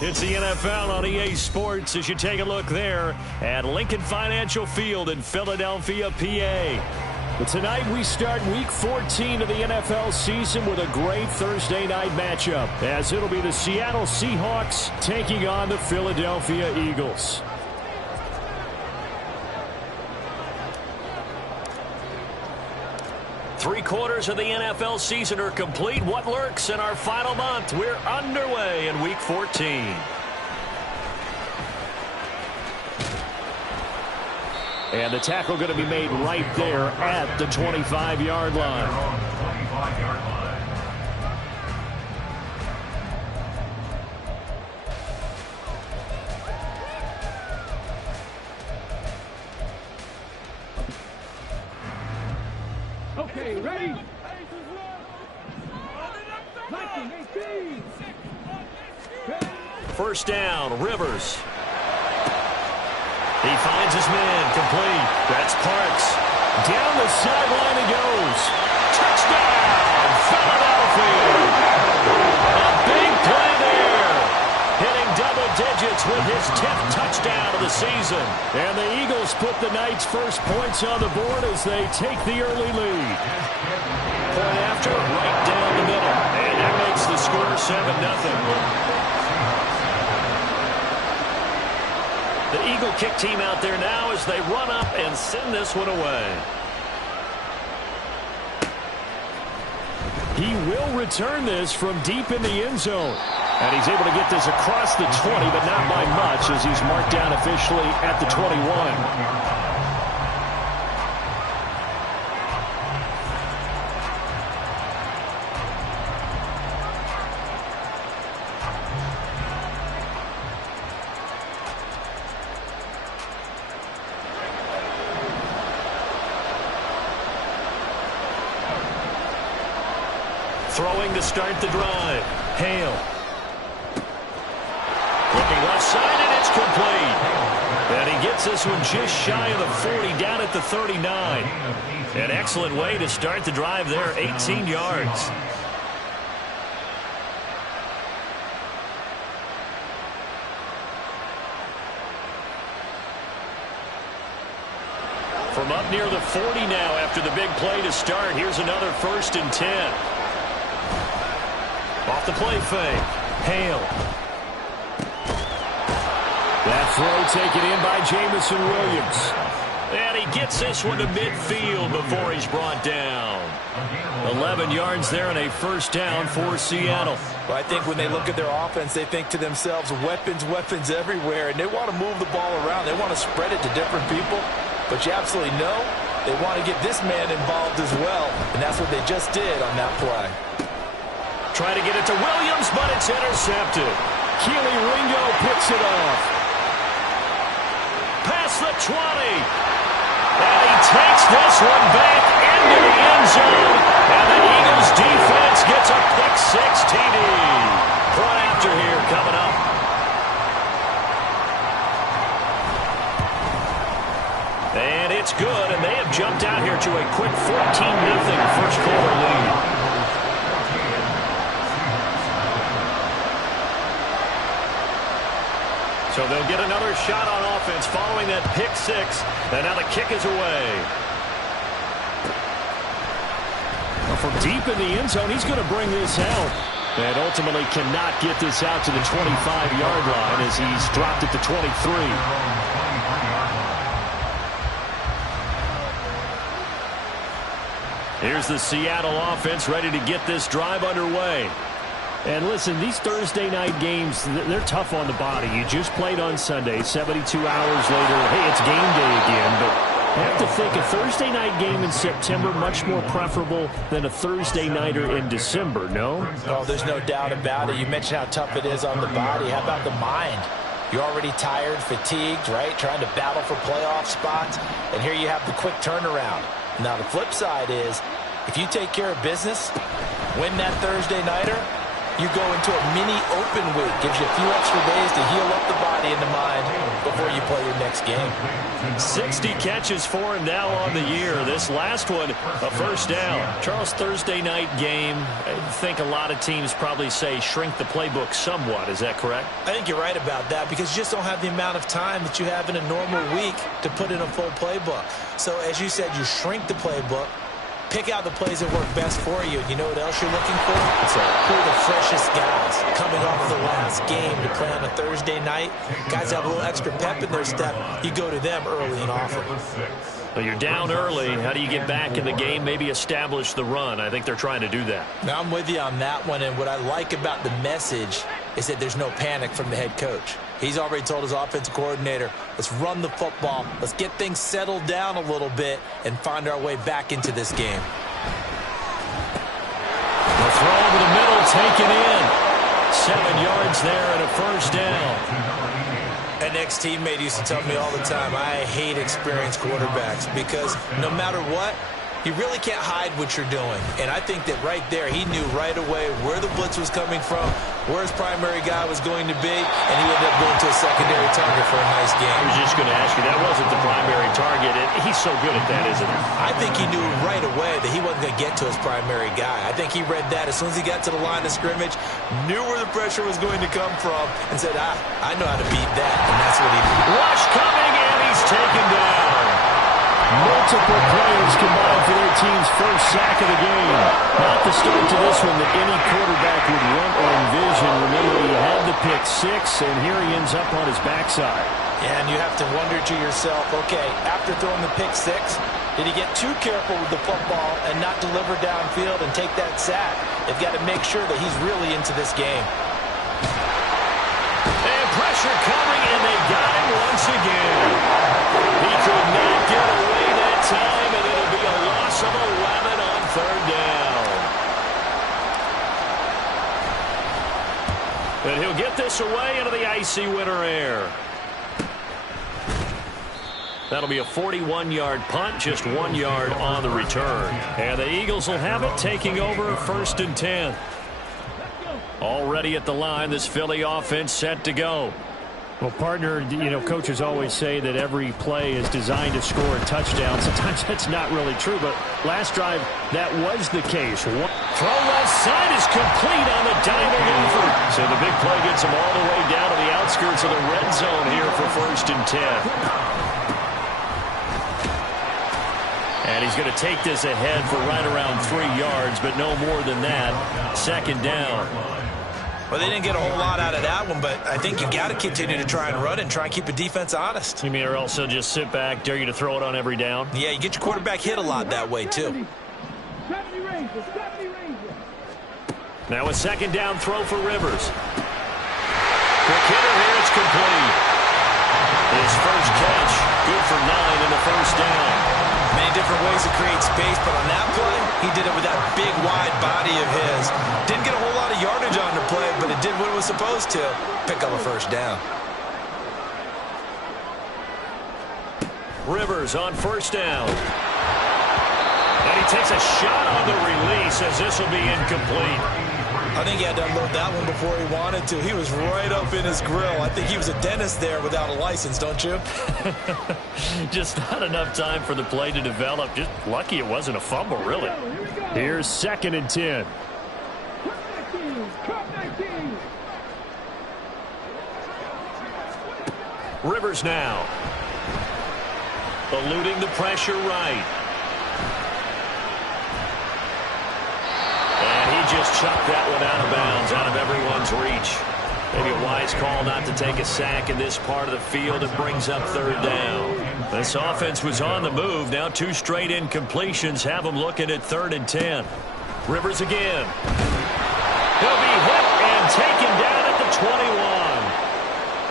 It's the NFL on EA Sports as you take a look there at Lincoln Financial Field in Philadelphia, PA. But tonight we start Week 14 of the NFL season with a great Thursday night matchup, as it'll be the Seattle Seahawks taking on the Philadelphia Eagles. Three-quarters of the NFL season are complete. What lurks in our final month? We're underway in Week 14. And the tackle going to be made right there at the 25-yard line. Okay, ready? First down, Rivers. He finds his man, complete. That's Parks. Down the sideline he goes. Touchdown, Philadelphia. A big play there. Hitting double digits with his 10th touchdown of the season. And the Eagles put the Knights' first points on the board as they take the early lead. Point after, right down the middle. And that makes the score 7-0. The Eagle kick team out there now as they run up and send this one away. He will return this from deep in the end zone. And he's able to get this across the 20, but not by much as he's marked down officially at the 21. Throwing to start the drive. Hale. Looking left side, and it's complete. And he gets this one just shy of the 40, down at the 39. An excellent way to start the drive there, 18 yards. From up near the 40 now after the big play to start, here's another 1st and 10. Off the play fake. Hale. That throw taken in by Jamison Williams. And he gets this one to midfield before he's brought down. 11 yards there and a first down for Seattle. Well, I think when they look at their offense, they think to themselves, weapons, weapons everywhere. And they want to move the ball around. They want to spread it to different people. But you absolutely know they want to get this man involved as well. And that's what they just did on that play. Trying to get it to Williams, but it's intercepted. Keely Ringo picks it off. Past the 20. And he takes this one back into the end zone. And the Eagles defense gets a pick-6 TD. Point after here coming up. And it's good, and they have jumped out here to a quick 14-0 first quarter lead. So they'll get another shot on offense following that pick-6. And now the kick is away. Well, from deep in the end zone, he's going to bring this out. And ultimately cannot get this out to the 25-yard line as he's dropped at the 23. Here's the Seattle offense ready to get this drive underway. And listen, these Thursday night games, they're tough on the body. You just played on Sunday, 72 hours later, hey, it's game day again. But I have to think a Thursday night game in September much more preferable than a Thursday nighter in December, no? Oh, there's no doubt about it. You mentioned how tough it is on the body. How about the mind? You're already tired, fatigued, right? Trying to battle for playoff spots. And here you have the quick turnaround. Now, the flip side is, if you take care of business, win that Thursday nighter, you go into a mini open week. Gives you a few extra days to heal up the body and the mind before you play your next game. 60 catches for him now on the year. This last one, a first down. Charles, Thursday night game, I think a lot of teams probably say shrink the playbook somewhat. Is that correct? I think you're right about that because you just don't have the amount of time that you have in a normal week to put in a full playbook. So as you said, you shrink the playbook, pick out the plays that work best for you. You know what else you're looking for? Who are the freshest guys coming off the last game to play on a Thursday night? Guys have a little extra pep in their step. You go to them early and often. Well, you're down early. How do you get back in the game, maybe establish the run? I think they're trying to do that. Now, I'm with you on that one, and what I like about the message is that there's no panic from the head coach. He's already told his offensive coordinator, let's run the football, let's get things settled down a little bit and find our way back into this game. The throw over the middle, taken in. 7 yards there and a first down. An ex-teammate used to tell me all the time, I hate experienced quarterbacks because no matter what, you really can't hide what you're doing. And I think that right there, he knew right away where the blitz was coming from, where his primary guy was going to be, and he ended up going to a secondary target for a nice game. I was just going to ask you, that wasn't the primary target. He's so good at that, isn't he? I think he knew right away that he wasn't going to get to his primary guy. I think he read that as soon as he got to the line of scrimmage, knew where the pressure was going to come from, and said, I know how to beat that, and that's what he did. Rush coming, and he's taken down. Multiple players combined for their team's first sack of the game. Not the start to this one that any quarterback would want or envision. Remember, he had the pick six, and here he ends up on his backside. Yeah, and you have to wonder to yourself, okay, after throwing the pick six, did he get too careful with the football and not deliver downfield and take that sack? They've got to make sure that he's really into this game. And pressure coming, and they got him once again. He could not get away that time, and it'll be a loss of 11 on third down. And he'll get this away into the icy winter air. That'll be a 41-yard punt, just 1 yard on the return. And the Eagles will have it, taking over first and 10. Already at the line, this Philly offense set to go. Well, partner, you know, coaches always say that every play is designed to score a touchdown. Sometimes that's not really true, but last drive, that was the case. Throw left side is complete on the dime maneuver. So the big play gets him all the way down to the outskirts of the red zone here for first and 10. And he's going to take this ahead for right around 3 yards, but no more than that. Second down. Well, they didn't get a whole lot out of that one, but I think you got to continue to try and run and try and keep the defense honest. You mean or also just sit back, dare you to throw it on every down? Yeah, you get your quarterback hit a lot that way, too. Now a second down throw for Rivers. Quick hitter here, it's complete. His first catch, good for 9 and a first down. Many different ways to create space, but on that play, he did it with that big, wide body of his. Didn't get a whole lot of yardage on the play, but it did what it was supposed to. Pick up a first down. Rivers on first down. And he takes a shot on the release as this will be incomplete. I think he had to unload that one before he wanted to. He was right up in his grill. I think he was a dentist there without a license, don't you? Just not enough time for the play to develop. Just lucky it wasn't a fumble, really. Here's second and 10. Rivers now. Eluding the pressure right. And he just chucked that one out of bounds, out of everyone's reach. Maybe a wise call not to take a sack in this part of the field. It brings up third down. This offense was on the move. Now 2 straight incompletions have them looking at third and 10. Rivers again. He'll be hit and taken down at the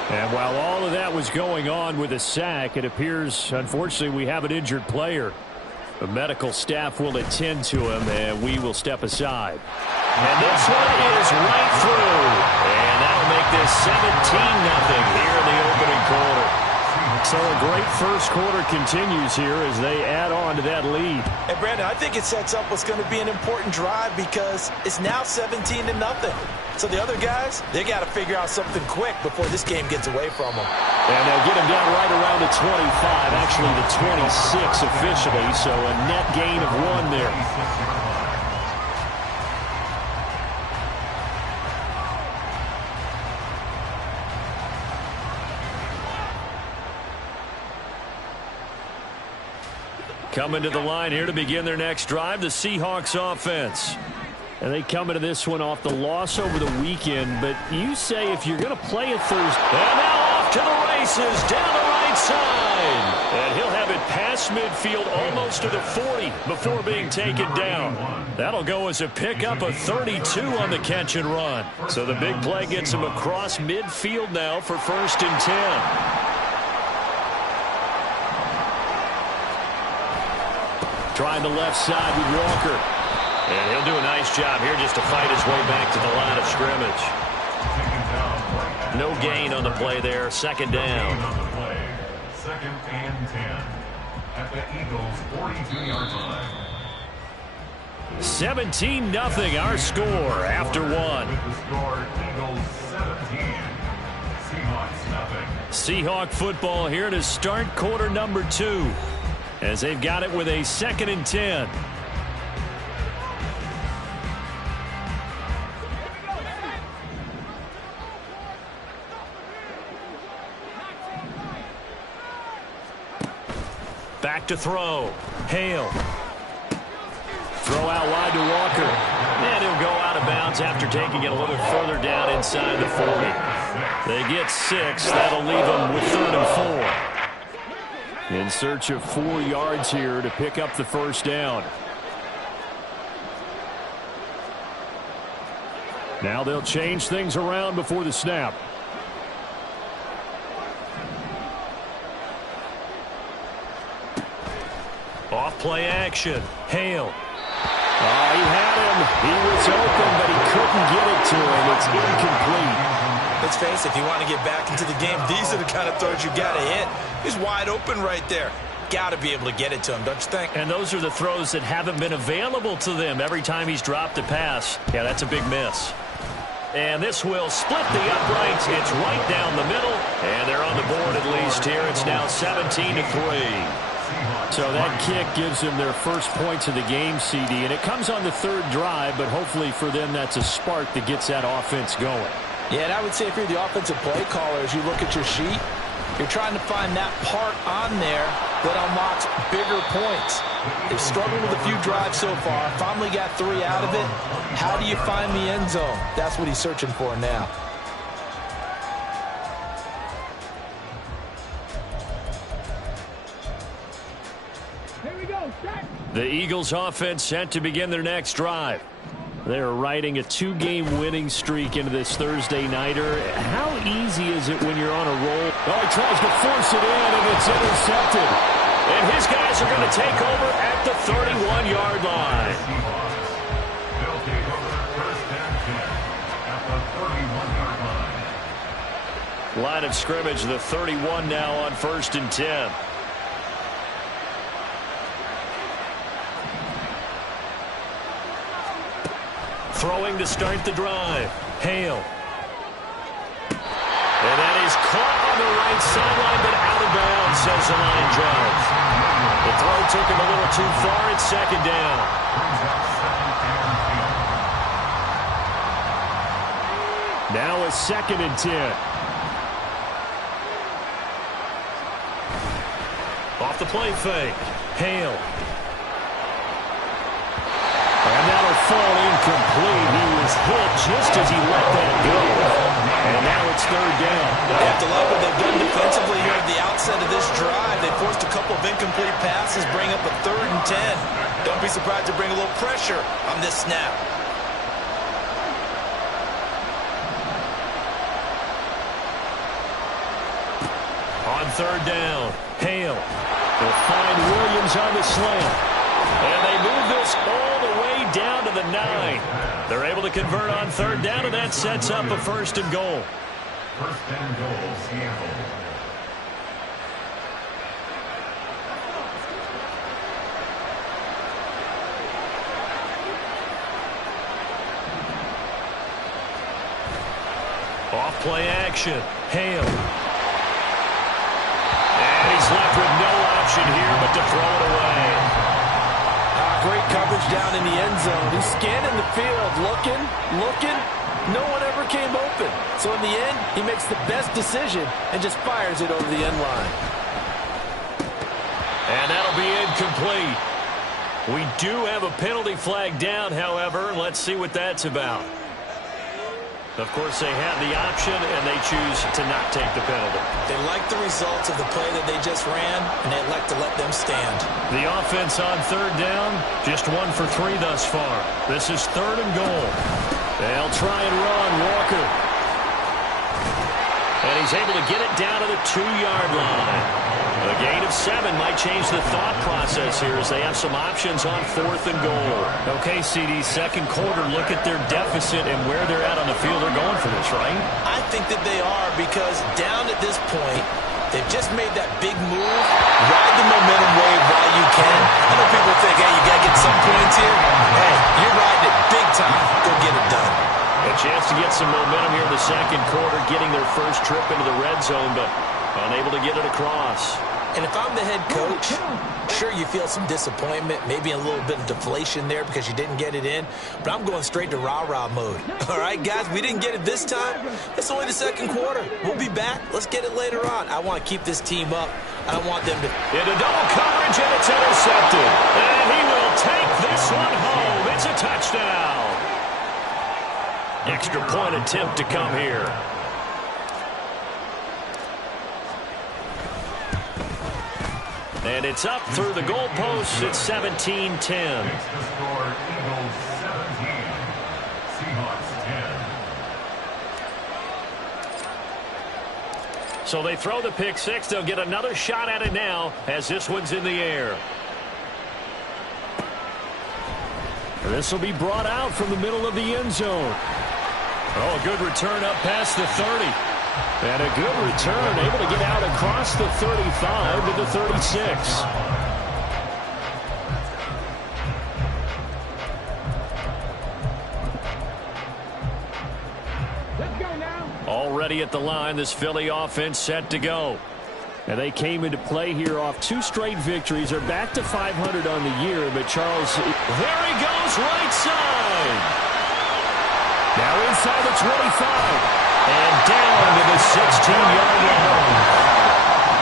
21. And while all of that was going on with a sack, it appears, unfortunately, we have an injured player. The medical staff will attend to him, and we will step aside. And this one is right through. And that'll make this 17-0 here in the opening quarter. So a great first quarter continues here as they add on to that lead. And Brandon, I think it sets up what's going to be an important drive because it's now 17-0. So the other guys, they got to figure out something quick before this game gets away from them. And they'll get him down right around the 25, actually the 26 officially, so a net gain of 1 there. Coming to the line here to begin their next drive, the Seahawks offense. And they come into this one off the loss over the weekend, but you say if you're going to play it Thursday. And now off to the races, down the right side. And he'll have it past midfield almost to the 40 before being taken down. That'll go as a pickup of 32 on the catch and run. So the big play gets him across midfield now for 1st and 10. Trying the left side with Walker. And he'll do a nice job here just to fight his way back to the line of scrimmage. No gain on the play there. 2nd down. 2nd and 10 at the Eagles' 42-yard line. 17-0 our score after 1. With the score, Eagles 17, Seahawks nothing. Seahawk football here to start quarter number 2. As they've got it with a 2nd and 10. Back to throw. Hale. Throw out wide to Walker. And he'll go out of bounds after taking it a little bit further down inside the 40. They get 6. That'll leave them with 3rd and 4. In search of 4 yards here to pick up the 1st down. Now they'll change things around before the snap. Off play action. Hale. Oh, he had him. He was open, but he couldn't get it to him. It's incomplete. Let's face it, if you want to get back into the game, these are the kind of throws you got to hit. He's wide open right there. Got to be able to get it to him, don't you think? And those are the throws that haven't been available to them every time he's dropped a pass. Yeah, that's a big miss. And this will split the uprights. It's right down the middle. And they're on the board at least here. It's now 17-3. So that kick gives them their first points of the game, CD. And it comes on the 3rd drive, but hopefully for them that's a spark that gets that offense going. Yeah, and I would say if you're the offensive play caller, as you look at your sheet, you're trying to find that part on there that unlocks bigger points. They've struggled with a few drives so far. Finally got 3 out of it. How do you find the end zone? That's what he's searching for now. The Eagles offense set to begin their next drive. They're riding a 2-game winning streak into this Thursday nighter. How easy is it when you're on a roll? Oh, he tries to force it in, and it's intercepted. And his guys are going to take over at the 31-yard line. They'll take over 1st and 10 at the 31-yard line. Line of scrimmage, the 31 now on 1st and 10. Throwing to start the drive. Hale. And that is caught on the right sideline, but out of bounds, says the line judge. The throw took him a little too far. It's 2nd down. Now a 2nd and 10. Off the play fake. Hale. And that'll fall incomplete. He was hit just as he let that go. And now it's 3rd down. They have to love what they've done defensively here at the outset of this drive. They forced a couple of incomplete passes, bring up a 3rd and 10. Don't be surprised to bring a little pressure on this snap. On 3rd down, Hale will find Williams on the slant. And they move this all the way down to the 9. They're able to convert on 3rd down, and that sets up a 1st and goal. 1st and goal, Seattle. Off play action. Hale. And he's left with no option here but to throw it away. Great coverage down in the end zone. He's scanning the field, looking. No one ever came open. So in the end, he makes the best decision and just fires it over the end line. And that'll be incomplete. We do have a penalty flag down, however. Let's see what that's about. Of course, they have the option, and they choose to not take the penalty. They like the results of the play that they just ran, and they elect to let them stand. The offense on third down, just 1 for 3 thus far. This is 3rd and goal. They'll try and run Walker. And he's able to get it down to the 2-yard line. A gain of 7 might change the thought process here as they have some options on 4th and goal. Okay, CD, second quarter, look at their deficit and where they're at on the field. They're going for this, right? I think that they are, because down at this point, they've just made that big move. Ride the momentum wave while you can. I know people think, hey, you got to get some points here. Hey, you're riding it big time. Go get it done. A chance to get some momentum here in the second quarter, getting their first trip into the red zone, but unable to get it across. And if I'm the head coach, sure, you feel some disappointment, maybe a little bit of deflation there because you didn't get it in, but I'm going straight to rah-rah mode. All right, guys, we didn't get it this time. It's only the second quarter. We'll be back. Let's get it later on. I want to keep this team up. I don't want them to... Into double coverage, and it's intercepted. And he will take this one home. It's a touchdown. Extra point attempt to come here. And it's up through the goalposts. It's 17-10. Makes the score Eagles 17, Seahawks 10. So they throw the pick six. They'll get another shot at it now as this one's in the air. This will be brought out from the middle of the end zone. Oh, a good return up past the 30. And a good return, able to get out across the 35 to the 36. Let's go now. Already at the line, this Philly offense set to go. And they came into play here off 2 straight victories. They're back to 500 on the year, but Charles, there he goes, right side. Now inside the 25. And down to the 16-yard line.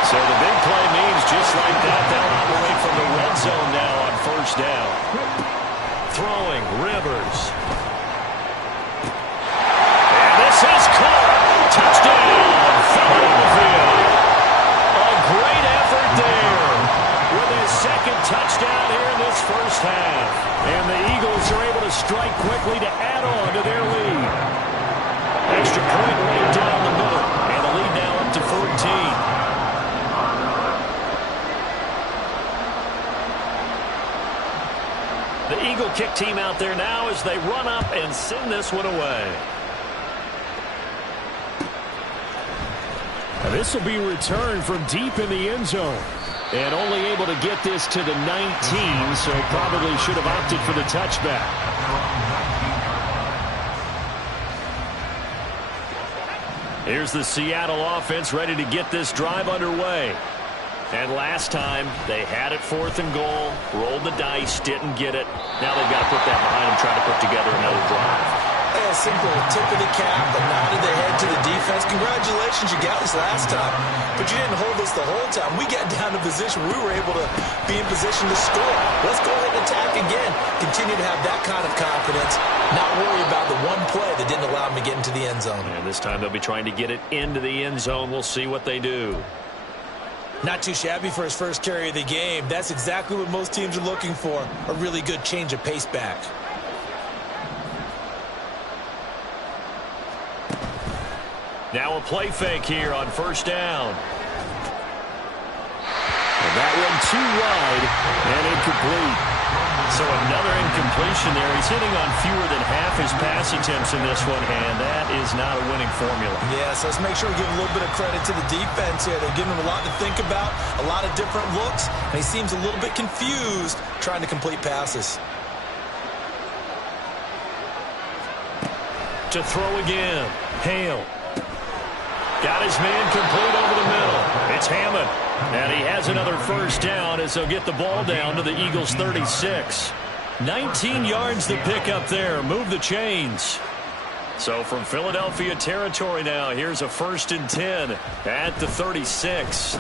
So the big play means just like that, they'll operate from the red zone now on first down. Throwing, Rivers. And this is caught. Touchdown, Philadelphia. A great effort there with his second touchdown here in this first half. And the Eagles are able to strike quickly to add on to their lead. Extra point right down the middle. And the lead now up to 14. The Eagle kick team out there now as they run up and send this one away. Now this will be returned from deep in the end zone. And only able to get this to the 19, so probably should have opted for the touchback. Here's the Seattle offense ready to get this drive underway. And last time, they had it 4th and goal, rolled the dice, didn't get it. Now they've got to put that behind them, trying to put together another drive. A simple tip of the cap, a nod of the head to the defense. Congratulations, you got us last time. But you didn't hold us the whole time. We got down to position. We were able to be in position to score. Let's go ahead and attack again. Continue to have that kind of confidence. Not worry about the one play that didn't allow them to get into the end zone. And this time they'll be trying to get it into the end zone. We'll see what they do. Not too shabby for his first carry of the game. That's exactly what most teams are looking for. A really good change of pace back. Now a play fake here on first down. And that one too wide and incomplete. So another incompletion there. He's hitting on fewer than half his pass attempts in this one, and that is not a winning formula. Yeah, so let's make sure we give a little bit of credit to the defense here. They're giving him a lot to think about, a lot of different looks, and he seems a little bit confused trying to complete passes. To throw again, Hale. Got his man complete over the middle. It's Hammond. And he has another first down as they'll get the ball down to the Eagles' 36. 19 yards to pick up there. Move the chains. So from Philadelphia territory now, here's a 1st and 10 at the 36.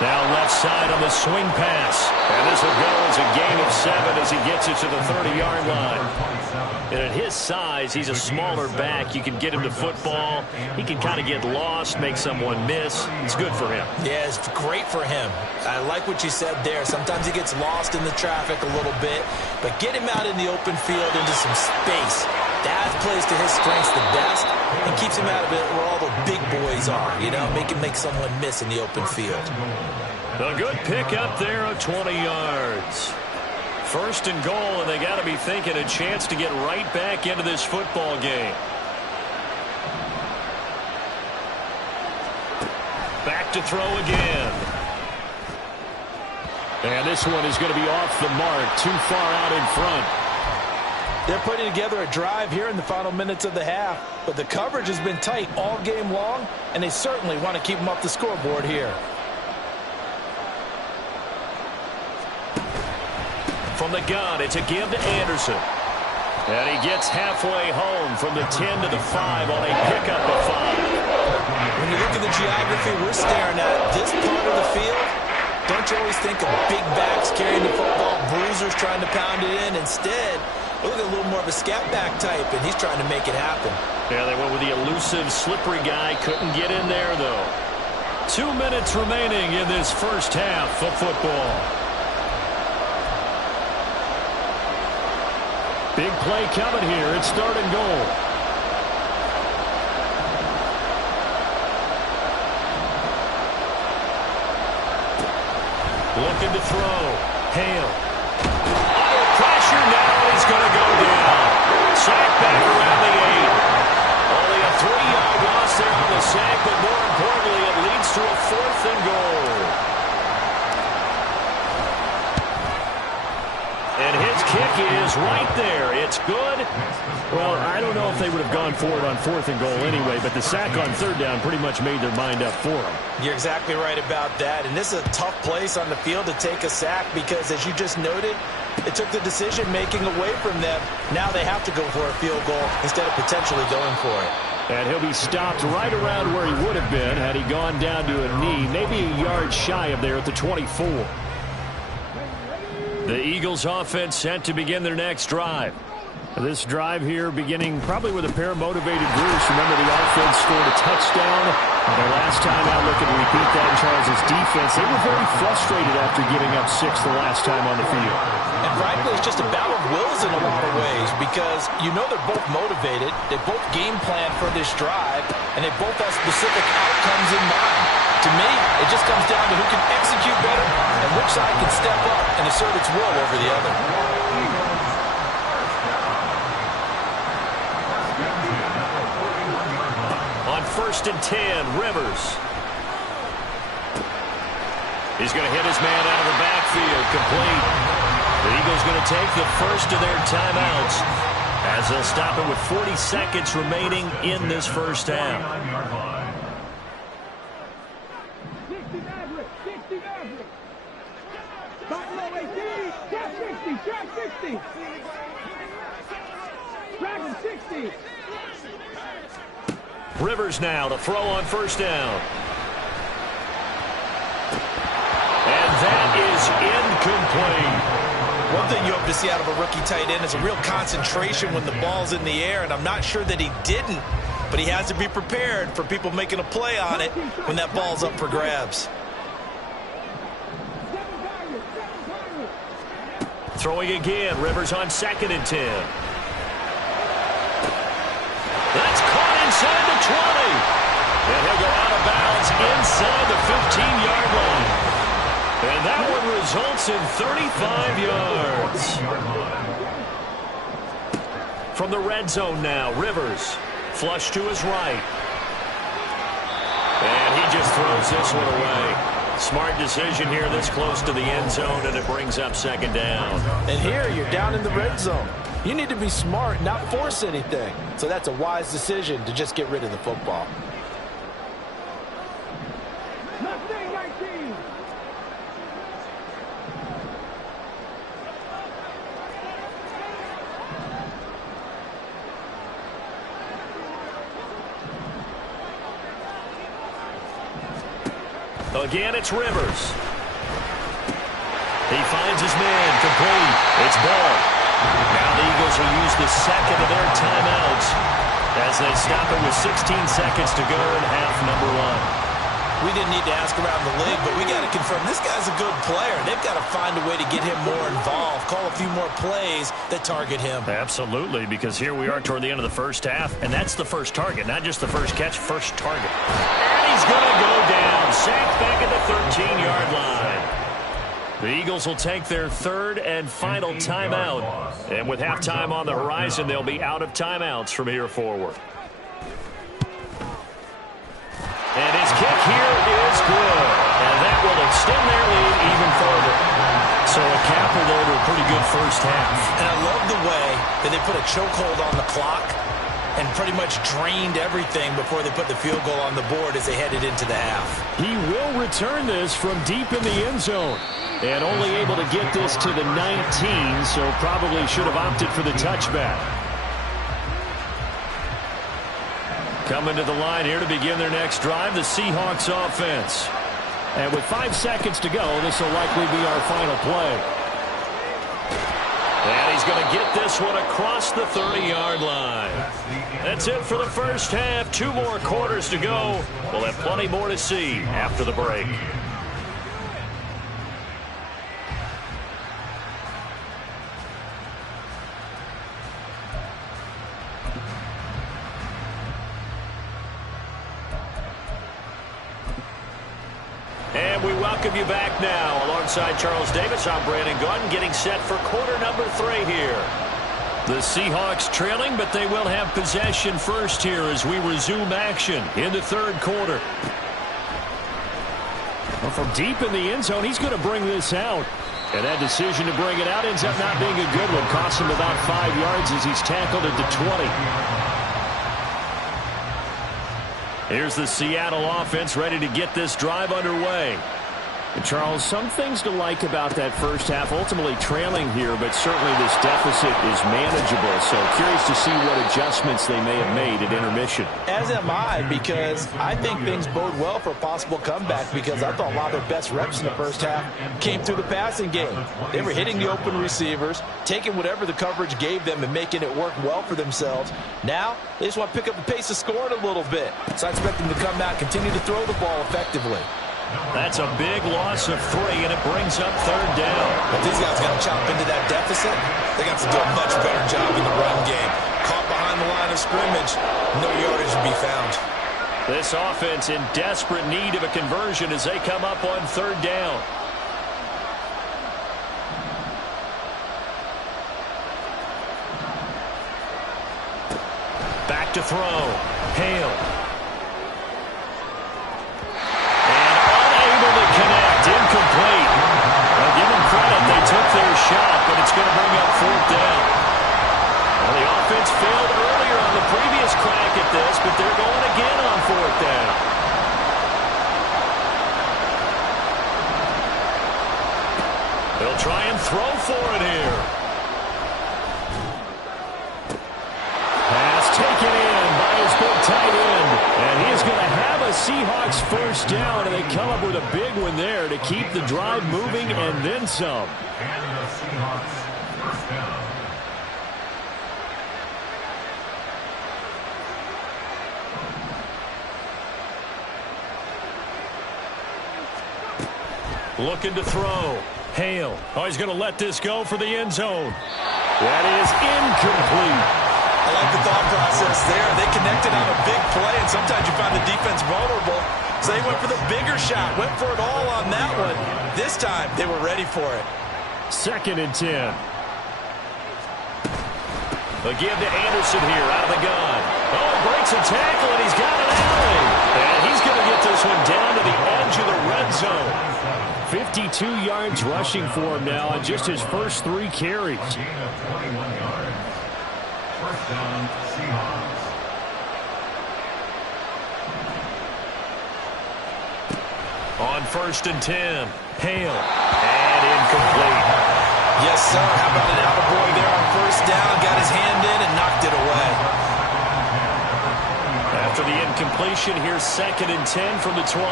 Now left side on the swing pass. And this will go as a gain of 7 as he gets it to the 30-yard line. And at his size, he's a smaller back. You can get him to football. He can kind of get lost, make someone miss. It's good for him. Yeah, it's great for him. I like what you said there. Sometimes he gets lost in the traffic a little bit. But get him out in the open field into some space. That plays to his strengths the best and keeps him out of it where all the big boys are. You know, make him make someone miss in the open field. A good pick up there of 20 yards. 1st and goal, and they got to be thinking a chance to get right back into this football game. Back to throw again. And this one is going to be off the mark, too far out in front. They're putting together a drive here in the final minutes of the half, but the coverage has been tight all game long, and they certainly want to keep them off the scoreboard here. From the gun, it's a give to Anderson. And he gets halfway home from the 10 to the 5 on a pickup of 5. When you look at the geography we're staring at, this part of the field, don't you always think of big backs carrying the football, bruisers trying to pound it in? Instead, look at a little more of a scat back type, and he's trying to make it happen. Yeah, they went with the elusive, slippery guy. Couldn't get in there, though. 2 minutes remaining in this first half of football. Big play coming here. It's 3rd and goal. Looking to throw. Hale. Under pressure now. He's going to go down. Sack back around the 8. Only a 3-yard loss there on the sack, but more importantly, it leads to a 4th and goal. And his kick is right there. It's good. Well, I don't know if they would have gone for it on 4th and goal anyway, but the sack on 3rd down pretty much made their mind up for them. You're exactly right about that. And this is a tough place on the field to take a sack because, as you just noted, it took the decision-making away from them. Now they have to go for a field goal instead of potentially going for it. And he'll be stopped right around where he would have been had he gone down to a knee, maybe a yard shy of there at the 24. The Eagles offense set to begin their next drive. This drive here beginning probably with a pair of motivated Bruce. Remember, the offense scored a touchdown. Their last time out looking to repeat that in Charles' defense. They were very frustrated after giving up 6 the last time on the field. And frankly, it's just a battle of wills in a lot of ways because you know they're both motivated. They both game plan for this drive, and they both have specific outcomes in mind. To me, it just comes down to who can execute better and which side can step up and assert its will over the other. On 1st and 10, Rivers. He's going to hit his man out of the backfield, complete. The Eagles going to take the first of their timeouts as they'll stop it with 40 seconds remaining in this first half. Rivers now to throw on 1st down. And that is incomplete. One thing you hope to see out of a rookie tight end is a real concentration when the ball's in the air, and I'm not sure that he didn't, but he has to be prepared for people making a play on it when that ball's up for grabs. Throwing again, Rivers on 2nd and 10. That's caught inside the 20. And he'll go out of bounds inside the 15-yard line. And that one results in 35 yards. From the red zone now, Rivers. Flush to his right. And he just throws this one away. Smart decision here this close to the end zone, and it brings up 2nd down. And here you're down in the red zone. You need to be smart, not force anything. So that's a wise decision to just get rid of the football. Again, it's Rivers. He finds his man, complete. It's Ball. Now the Eagles will use the second of their timeouts as they stop it with 16 seconds to go in half number one. We didn't need to ask around the league, but we got to confirm this guy's a good player. They've got to find a way to get him more involved, call a few more plays that target him. Absolutely, because here we are toward the end of the first half, and that's the first target, not just the first catch, first target. And he's going to go down, sacked back at the 13-yard line. The Eagles will take their third and final timeout, and with halftime on the horizon, they'll be out of timeouts from here forward. And his kick here is good. And that will extend their lead even further. So a capper there to a pretty good first half. And I love the way that they put a chokehold on the clock and pretty much drained everything before they put the field goal on the board as they headed into the half. He will return this from deep in the end zone. And only able to get this to the 19, so probably should have opted for the touchback. Coming to the line here to begin their next drive, the Seahawks offense. And with 5 seconds to go, this will likely be our final play. And he's going to get this one across the 30-yard line. That's it for the first half. 2 more quarters to go. We'll have plenty more to see after the break. And we welcome you back now. Alongside Charles Davis, I'm Brandon Gaudin, getting set for quarter number 3 here. The Seahawks trailing, but they will have possession first here as we resume action in the third quarter. Well, from deep in the end zone, he's going to bring this out. And that decision to bring it out ends up not being a good one. Costs him about 5 yards as he's tackled at the 20. Here's the Seattle offense ready to get this drive underway. And Charles, some things to like about that first half. Ultimately trailing here, but certainly this deficit is manageable. So curious to see what adjustments they may have made at intermission. As am I, because I think things bode well for a possible comeback, because I thought a lot of their best reps in the first half came through the passing game. They were hitting the open receivers, taking whatever the coverage gave them and making it work well for themselves. Now, they just want to pick up the pace of scoring a little bit. So I expect them to come out, continue to throw the ball effectively. That's a big loss of 3, and it brings up third down. If these guys got to chop into that deficit, they got to do a much better job in the run game. Caught behind the line of scrimmage, no yardage to be found. This offense in desperate need of a conversion as they come up on third down. Back to throw. Hale. Incomplete. Well, give them credit. They took their shot, but it's going to bring up fourth down. Well, the offense failed earlier on the previous crack at this, but they're going again on fourth down. They'll try and throw for it here. Pass taken in by his big tight end. And he's going to have a Seahawks first down, and they come up with a big one there to keep the drive moving and then some. And the Seahawks first down. Looking to throw. Hale. Oh, he's going to let this go for the end zone. That is incomplete. I like the thought process there. They connected on a big play, and sometimes you find the defense vulnerable. So they went for the bigger shot, went for it all on that one. This time, they were ready for it. 2nd and 10. A give to Anderson here out of the gun. Oh, breaks a tackle, and he's got an alley. And he's going to get this one down to the edge of the red zone. 52 yards rushing for him now on just his first 3 carries. Gain of 21 yards. First down, Seahawks. On 1st and 10. Hale. And incomplete. Yes, sir. How about an attaboy there on 1st down? Got his hand in and knocked it away. After the incompletion, here's 2nd and 10 from the 20.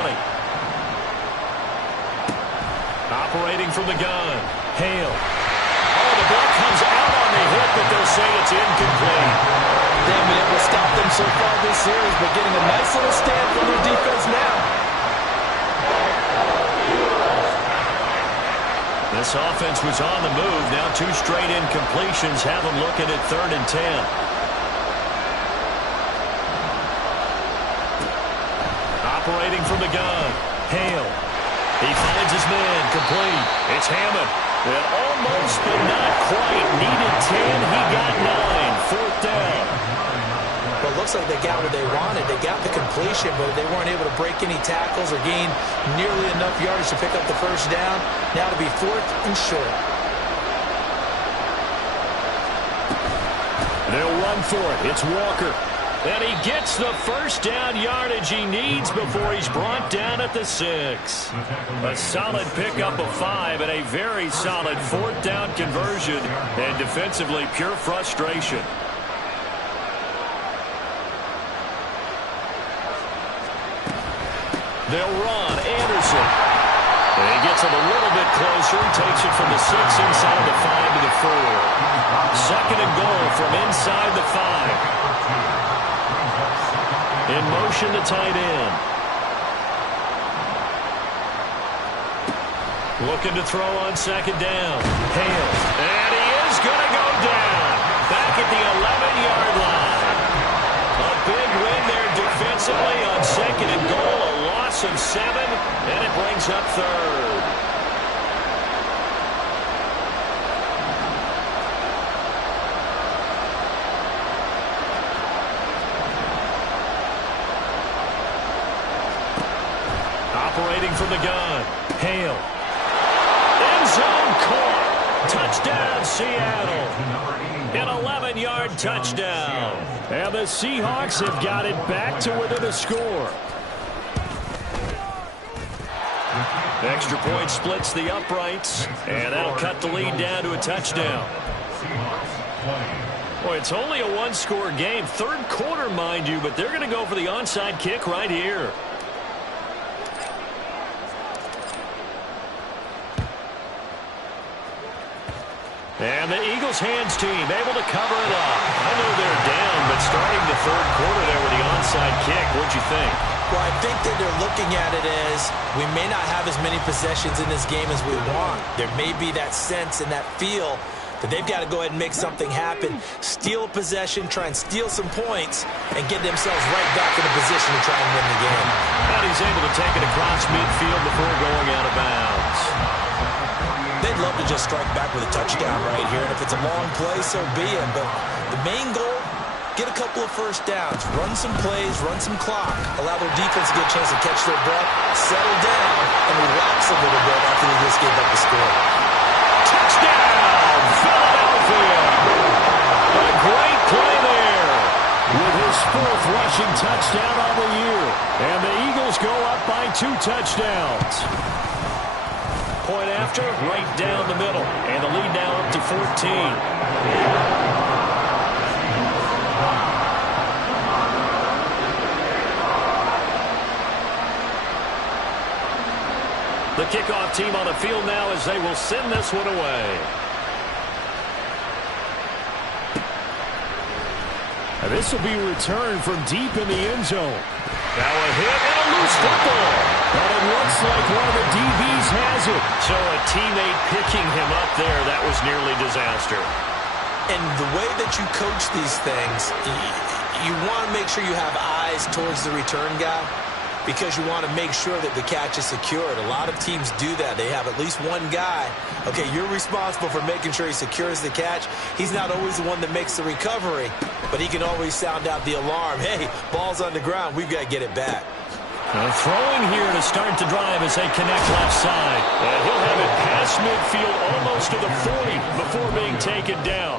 Operating from the gun. Hale. Oh, the ball comes out on the hit, but they'll say it's incomplete. They haven't been able to stop them so far this series, but getting a nice little stand from their defense now. This offense was on the move. Now 2 straight incompletions have them looking at 3rd and 10. Operating from the gun. Hale. He finds his man. Complete. It's Hammond. And almost, but not quite. Needed 10. He got 9. 4th down. Well, it looks like they got what they wanted. They got the completion, but they weren't able to break any tackles or gain nearly enough yardage to pick up the 1st down. Now to be 4th and short. They'll run for it. It's Walker. And he gets the 1st down yardage he needs before he's brought down at the 6. A solid pickup of 5 and a very solid 4th down conversion. And defensively, pure frustration. They'll run. Anderson. And he gets it a little bit closer. Takes it from the 6 inside the 5 to the 4. 2nd and goal from inside the 5. In motion, the tight end. Looking to throw on 2nd down. Hale. And he is going to go down. Back at the 11-yard line. A big win there defensively on 2nd and goal. A loss of 7, and it brings up 3rd. Operating from the gun. Hale. End zone caught. Touchdown, Seattle. An 11-yard touchdown. And the Seahawks have got it back to within a score. Extra point splits the uprights, and that'll cut the lead down to a touchdown. Boy, it's only a 1-score game. 3rd quarter, mind you, but they're going to go for the onside kick right here. And the Eagles hands team able to cover it up. I know they're down, but starting the 3rd quarter there with the onside kick, what'd you think? Well, I think that they're looking at it as we may not have as many possessions in this game as we want. There may be that sense and that feel that they've got to go ahead and make something happen, steal a possession, try and steal some points, and get themselves right back in a position to try and win the game. And he's able to take it across midfield before going out of bounds. They'd love to just strike back with a touchdown right here, and if it's a long play, so be it. But the main goal, get a couple of 1st downs, run some plays, run some clock, allow their defense to get a chance to catch their breath, settle down, and relax a little bit after they just gave up the score. Touchdown, Philadelphia! A great play there with his 4th rushing touchdown on the year. And the Eagles go up by 2 touchdowns. Point after, right down the middle. And the lead now up to 14. The kickoff team on the field now as they will send this one away. And this will be returned from deep in the end zone. Now a hit and a loose football. But it looks like one of the DBs has it. So a teammate picking him up there, that was nearly disaster. And the way that you coach these things, you want to make sure you have eyes towards the return guy because you want to make sure that the catch is secured. A lot of teams do that. They have at least one guy. Okay, you're responsible for making sure he secures the catch. He's not always the one that makes the recovery, but he can always sound out the alarm. Hey, ball's on the ground. We've got to get it back. Throwing here to start the drive as they connect left side. And he'll have it past midfield almost to the 40 before being taken down.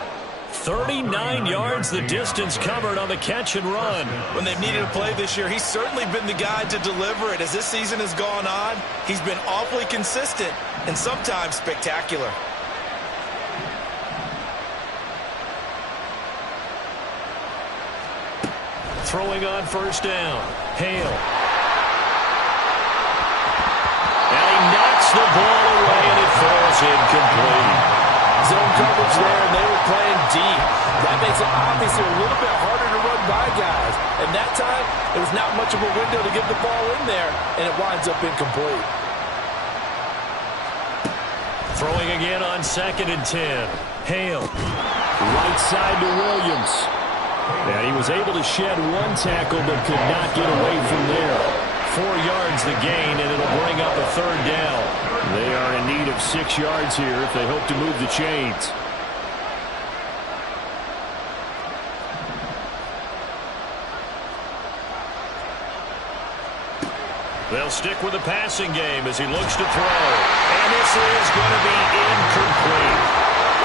39 yards the distance covered on the catch and run. When they've needed a play this year, he's certainly been the guy to deliver it. As this season has gone on, he's been awfully consistent and sometimes spectacular. Throwing on first down. Hale. And he knocks the ball away, and it falls incomplete. Zone coverage there, and they were playing deep. That makes it obviously a little bit harder to run by guys. And that time, it was not much of a window to get the ball in there, and it winds up incomplete. Throwing again on 2nd and 10. Hale. Right side to Williams. And he was able to shed one tackle but could not get away from there. 4 yards the gain, and it'll bring up a 3rd down. They are in need of 6 yards here if they hope to move the chains. They'll stick with the passing game as he looks to throw. And this is going to be incomplete.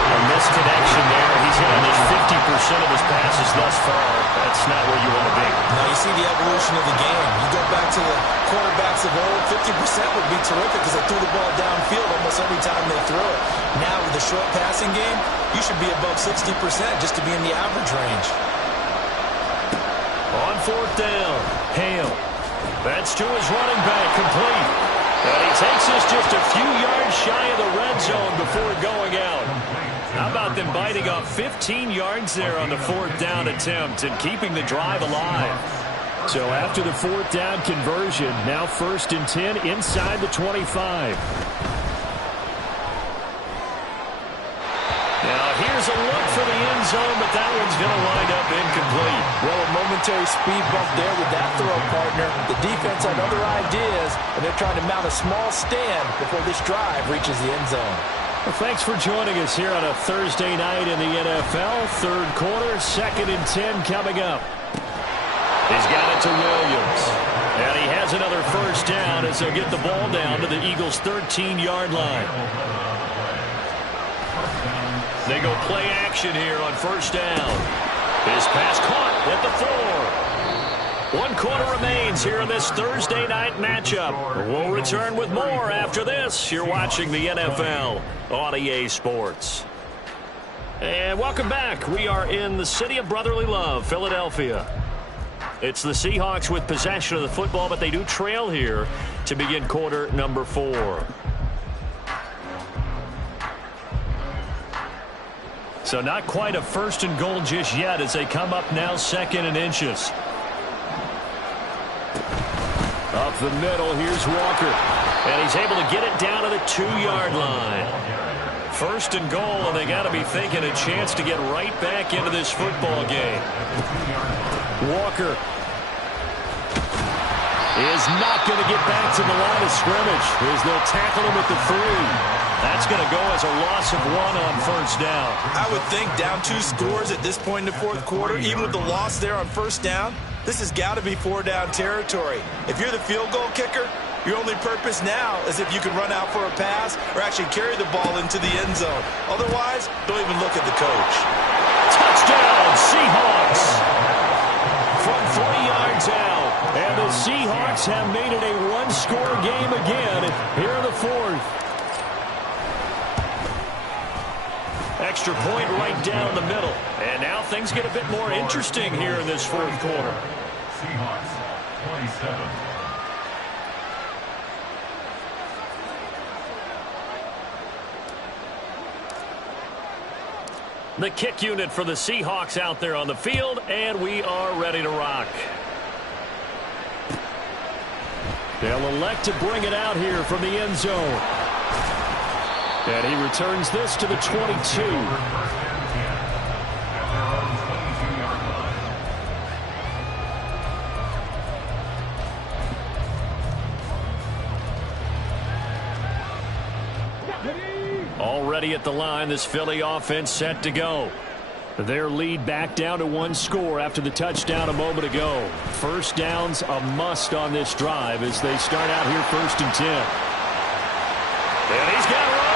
A missed connection there. He's hit on just 50% of his passes thus far. That's not where you want to be. Now you see the evolution of the game. You go back to the quarterbacks of old, 50% would be terrific because they threw the ball downfield almost every time they threw it. Now with the short passing game, you should be above 60% just to be in the average range. On 4th down, Hale. That's to his running back, complete. And he takes us just a few yards shy of the red zone before going out. How about them biting off 15 yards there on the 4th down attempt and keeping the drive alive? So after the 4th down conversion, now 1st and 10 inside the 25. Now here's a look for the end zone, but that one's going to wind up incomplete. Well, a momentary speed bump there with that throw, partner. The defense had other ideas, and they're trying to mount a small stand before this drive reaches the end zone. Well, thanks for joining us here on a Thursday night in the NFL. 3rd quarter, 2nd and 10 coming up. He's got it to Williams. And he has another 1st down as they'll get the ball down to the Eagles' 13-yard line. They go play action here on 1st down. His pass caught at the 4. 1 quarter remains here in this Thursday night matchup. We'll return with more after this. You're watching the NFL on EA Sports. And welcome back. We are in the city of brotherly love, Philadelphia. It's the Seahawks with possession of the football, but they do trail here to begin quarter number 4. So not quite a 1st and goal just yet as they come up now 2nd and inches. Up the middle, here's Walker. And he's able to get it down to the 2-yard line. 1st and goal, and they got to be thinking a chance to get right back into this football game. Walker is not going to get back to the line of scrimmage as they'll tackle him at the 3. That's going to go as a loss of 1 on 1st down. I would think down 2 scores at this point in the 4th quarter, even with the loss there on 1st down, this has got to be 4-down territory. If you're the field goal kicker, your only purpose now is if you can run out for a pass or actually carry the ball into the end zone. Otherwise, don't even look at the coach. Touchdown, Seahawks! From 3 yards out. And the Seahawks have made it a 1-score game again here in the 4th. Extra point right down the middle. And now things get a bit more interesting here in this 4th quarter. Seahawks, 27. The kick unit for the Seahawks out there on the field, and we are ready to rock. They'll elect to bring it out here from the end zone. And he returns this to the 22. Already at the line, this Philly offense set to go. Their lead back down to 1 score after the touchdown a moment ago. 1st down's a must on this drive as they start out here 1st and 10. And he's got room.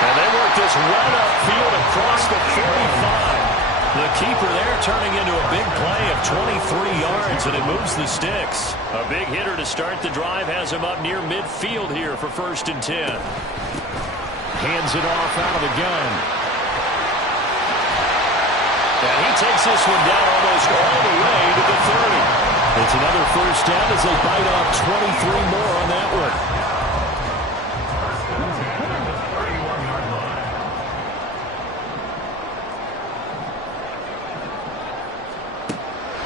And they work this right upfield across the 45. The keeper there turning into a big play of 23 yards, and it moves the sticks. A big hitter to start the drive has him up near midfield here for 1st and 10. Hands it off out of the gun. And he takes this one down almost all the way to the 30. It's another 1st down as they bite off 23 more on that one.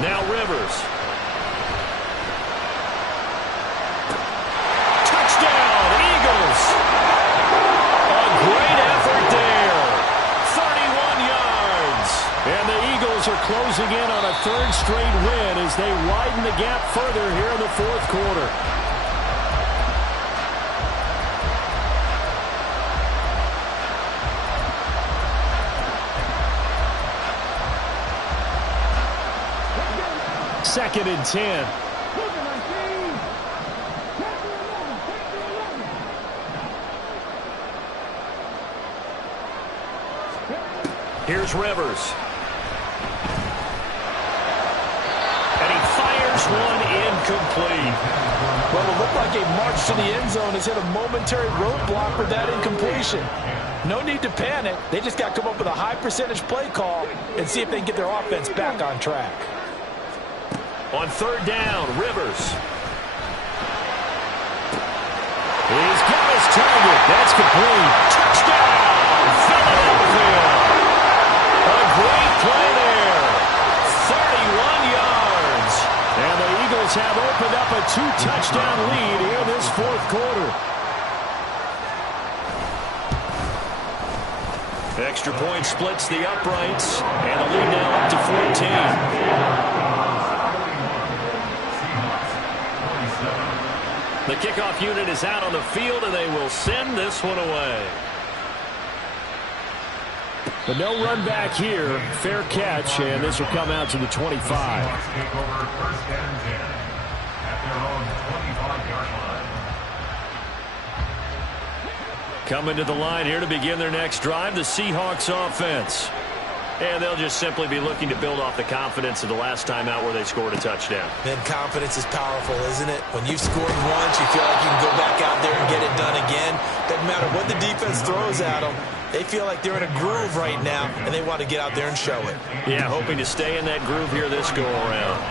Now Rivers. Touchdown, Eagles. A great effort there. 31 yards. And the Eagles are closing in on a 3rd straight win as they widen the gap further here in the 4th quarter. Second and 10. Here's Rivers. And he fires one incomplete. Well, it looked like a march to the end zone has hit a momentary roadblock with that incompletion. No need to panic. They just got to come up with a high percentage play call and see if they can get their offense back on track. On 3rd down, Rivers. He's got his target. That's complete. Touchdown, Philadelphia. A great play there. 31 yards. And the Eagles have opened up a 2-touchdown lead here in this 4th quarter. Extra point splits the uprights. And the lead now up to 14. The kickoff unit is out on the field, and they will send this one away. But no run back here. Fair catch, and this will come out to the 25. Seahawks take over 1st and 10 at their own 25-yard line. Coming to the line here to begin their next drive, the Seahawks offense. And they'll just simply be looking to build off the confidence of the last time out where they scored a touchdown. Man, confidence is powerful, isn't it? When you've scored once, you feel like you can go back out there and get it done again. Doesn't matter what the defense throws at them. They feel like they're in a groove right now, and they want to get out there and show it. Yeah, hoping to stay in that groove here this go-around.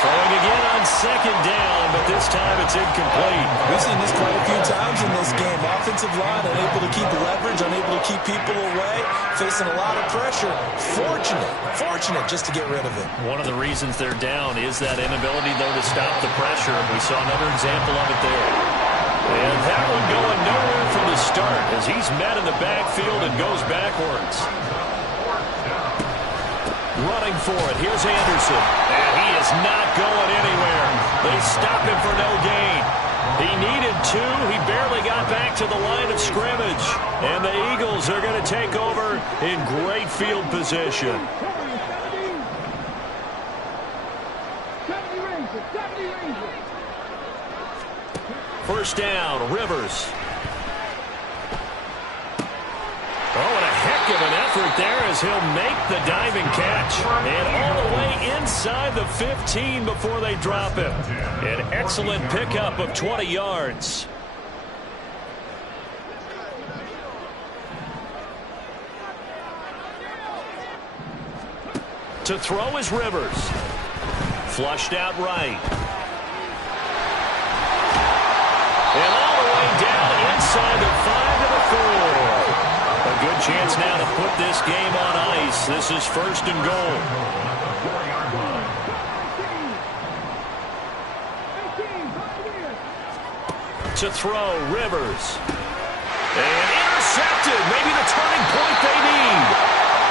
Throwing again on 2nd down, but this time it's incomplete. We've seen this quite a few times in this game. Offensive line unable to keep leverage, unable to keep people away, facing a lot of pressure. Fortunate just to get rid of it. One of the reasons they're down is that inability, though, to stop the pressure. We saw another example of it there. And that one going nowhere from the start as he's met in the backfield and goes backwards. Running for it. Here's Anderson. And he is not going anywhere. They stop him for no gain. He needed 2. He barely got back to the line of scrimmage. And the Eagles are going to take over in great field position. First down, Rivers. Oh, and a heck of an effort there as he'll make the diving catch. And all the way inside the 15 before they drop him. An excellent pickup of 20 yards. To throw is Rivers. Flushed out right. And all the way down inside the 5 to the 4. A good chance now to put this game on ice. This is 1st and goal. To throw, Rivers. And intercepted. Maybe the turning point they need.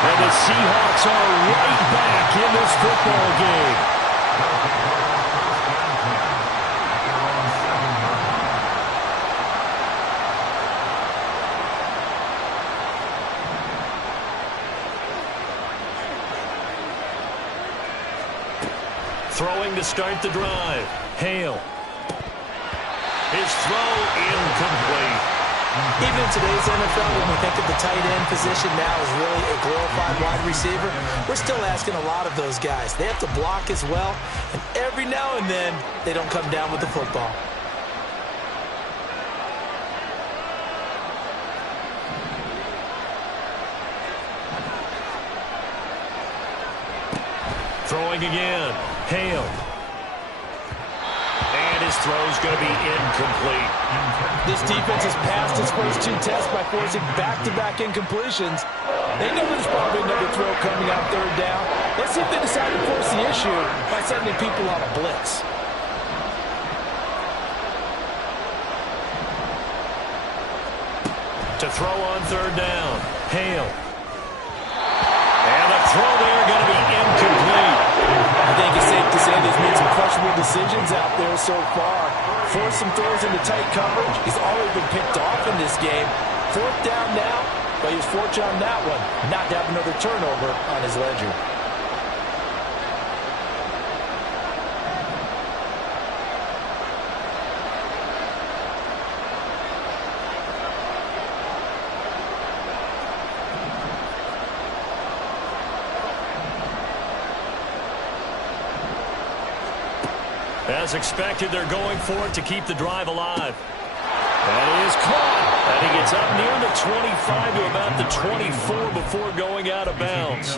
And the Seahawks are right back in this football game. Throwing to start the drive. Hale. His throw incomplete. Even in today's NFL, when we think of the tight end position now as really a glorified wide receiver, we're still asking a lot of those guys. They have to block as well, and every now and then, they don't come down with the football. Throwing again. Hale. And his throw's going to be incomplete. This defense has passed its first two tests by forcing back-to-back incompletions. They know there's probably another throw coming out third down. Let's see if they decide to force the issue by sending people on a blitz. To throw on third down. Hale. And the throw there going to be incomplete. I think it's safe to say he's made some questionable decisions out there so far. Forced some throws into tight coverage. He's already been picked off in this game. Fourth down now, but he was fortunate on that one not to have another turnover on his ledger. As expected, they're going for it to keep the drive alive. That is caught. And he gets up near the 25 to about the 24 before going out of bounds.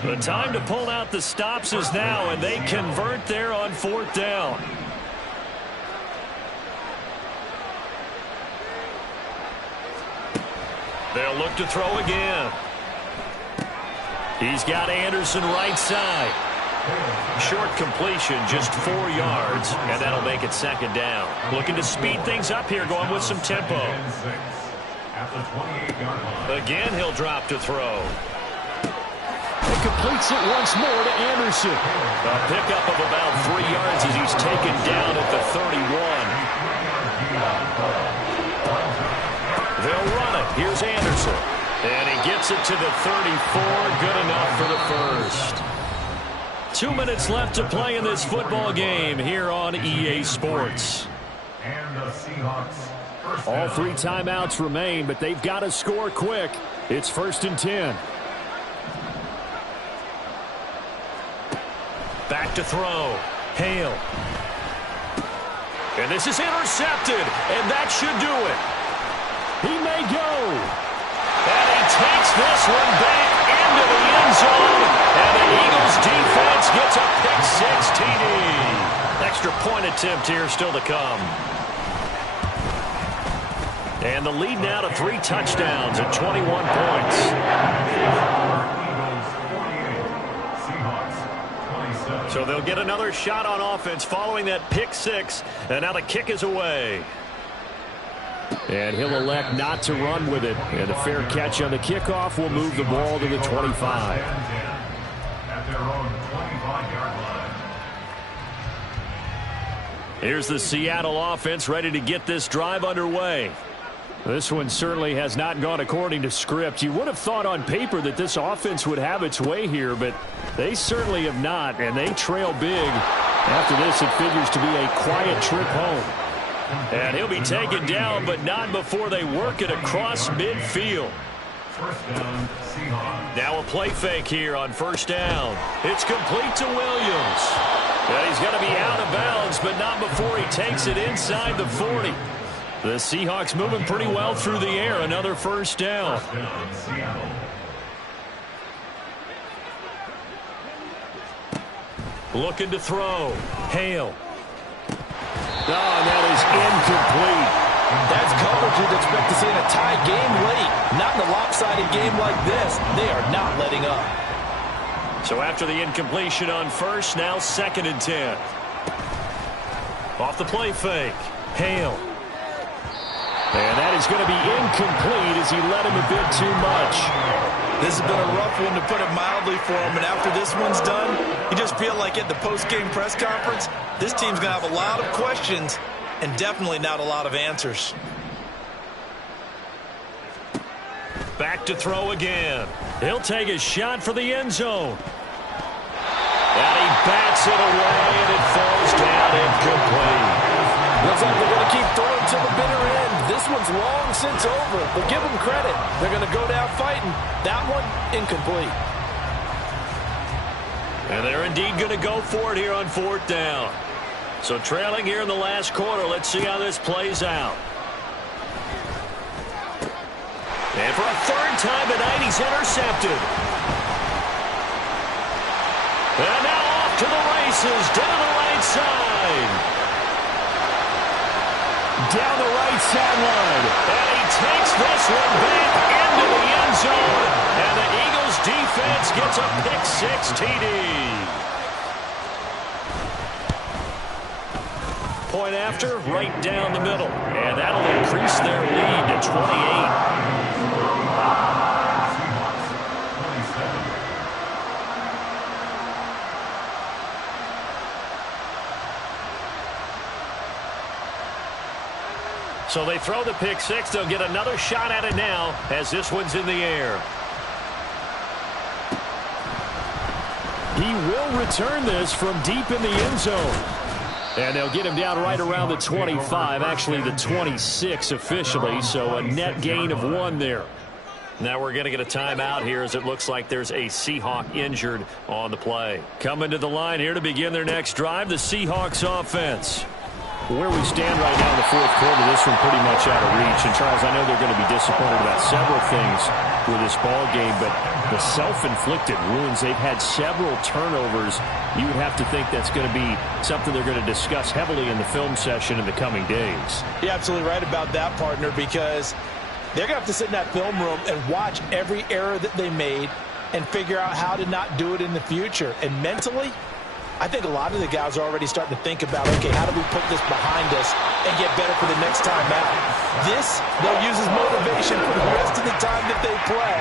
The time to pull out the stops is now, and they convert there on fourth down. They'll look to throw again. He's got Anderson right side. Short completion, just 4 yards, and that'll make it second down. Looking to speed things up here, going with some tempo. Again, he'll drop to throw. He completes it once more to Anderson. A pickup of about 3 yards as he's taken down at the 31. They'll run it. Here's Anderson. And he gets it to the 34. Good enough for the first. 2 minutes left to play in this football game here on EA Sports. And the Seahawks. All 3 timeouts remain, but they've got to score quick. It's 1st and 10. Back to throw. Hale. And this is intercepted, and that should do it. He may go. And he takes this one back into the end zone. And the Eagles defense gets a pick-6 TD. Extra point attempt here still to come. And the lead now to 3 touchdowns at 21 points. So they'll get another shot on offense following that pick-6. And now the kick is away. And he'll elect not to run with it. And a fair catch on the kickoff will move the ball to the 25. At their own 25-yard line. Here's the Seattle offense ready to get this drive underway. This one certainly has not gone according to script. You would have thought on paper that this offense would have its way here, but they certainly have not, and they trail big. After this, it figures to be a quiet trip home. And he'll be taken down, but not before they work it across midfield. First down, Seahawks. Now a play fake here on first down. It's complete to Williams. And he's going to be out of bounds, but not before he takes it inside the 40. The Seahawks moving pretty well through the air. Another first down. First down, Seattle. Looking to throw. Hale. Oh, and that is incomplete. That's coverage you'd expect to see in a tie game late. Not in a lopsided game like this. They are not letting up. So after the incompletion on first, now 2nd and 10. Off the play fake. Hale. And that is going to be incomplete as he let him a bit too much. This has been a rough one, to put it mildly, for him. And after this one's done, you just feel like at the post-game press conference, this team's going to have a lot of questions and definitely not a lot of answers. Back to throw again. He'll take a shot for the end zone. And he bats it away, and it falls down incomplete. Looks like they're going to keep throwing to the bitter end. This one's long since over, but give them credit. They're going to go down fighting. That one, incomplete. And they're indeed going to go for it here on 4th down. So trailing here in the last quarter. Let's see how this plays out. And for a 3rd time tonight, he's intercepted. And now off to the races, down the right side. Down the right sideline. And he takes this one back into the end zone. And the Eagles defense gets a pick-6 TD. Point after, right down the middle. And that'll increase their lead to 28. So they throw the pick-6. They'll get another shot at it now as this one's in the air. He will return this from deep in the end zone. And they'll get him down right around the 25, actually the 26 officially, so a net gain of 1 there. Now we're going to get a timeout here as it looks like there's a Seahawk injured on the play. Coming to the line here to begin their next drive, the Seahawks offense. Where we stand right now in the 4th quarter, this one pretty much out of reach. And, Charles, I know they're going to be disappointed about several things with this ball game, but the self-inflicted wounds, they've had several turnovers. You would have to think that's going to be something they're going to discuss heavily in the film session in the coming days. You're absolutely right about that, partner, because they're going to have to sit in that film room and watch every error that they made and figure out how to not do it in the future. And mentally, I think a lot of the guys are already starting to think about, okay, how do we put this behind us and get better for the next time out? This, they'll use as motivation for the rest of the time that they play.